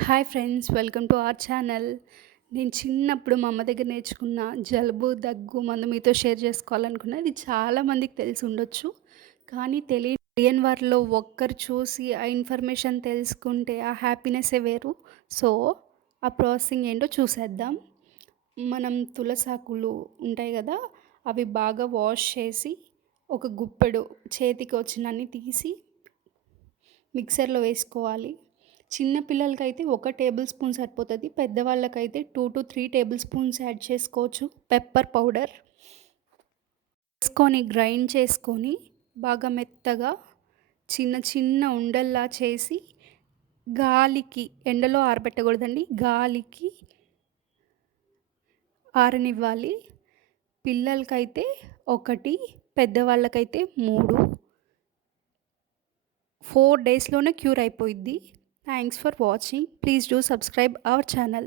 Hi friends, welcome to our channel. నేను చిన్నప్పుడు మా అమ్మ దగ్గర నేర్చుకున్న జలుబు, దగ్గు మందు మీతో షేర్ చేసుకోవాలనుకున్నా. ఇది చాలా మందికి తెలిసి ఉండొచ్చు. కానీ తెలియని వారిలో ఒక్కరు చూసి ఆ ఇన్ఫర్మేషన్ తెలుసుకుంటే ఆ హ్యాపీనెస్సే వేరు. సో, ఆ ప్రాసెసింగ్ ఏంటో చూసేద్దాం. మనం తులసాకులు ఉంటాయి గదా! అవి బాగా వాష్ చేసి, ఒక గుప్పెడు చేతికి వచ్చినన్ని తీసి మిక్సర్‌లో వేసుకోవాలి. చిన్న పిల్లలకైతే ఒక టేబుల్ స్పూన్ సరిపోతది. పెద్దవాళ్ళకైతే 2-3 టేబుల్ స్పూన్స్ యాడ్ చేసుకోవచ్చు పెప్పర్ పౌడర్. వేసుకొని గ్రైండ్ చేసుకొని బాగా మెత్తగా చిన్న చిన్న ఉండల్లా చేసి గాలికి ఎండలో ఆరబెట్టకూడదండి. గాలికి ఆరనివ్వాలి. పిల్లలకైతే 1, పెద్దవాళ్ళకైతే 3, 4 డేస్‌లోనే క్యూర్ అయిపోయిద్ది. Thanks for watching. Please do subscribe our channel.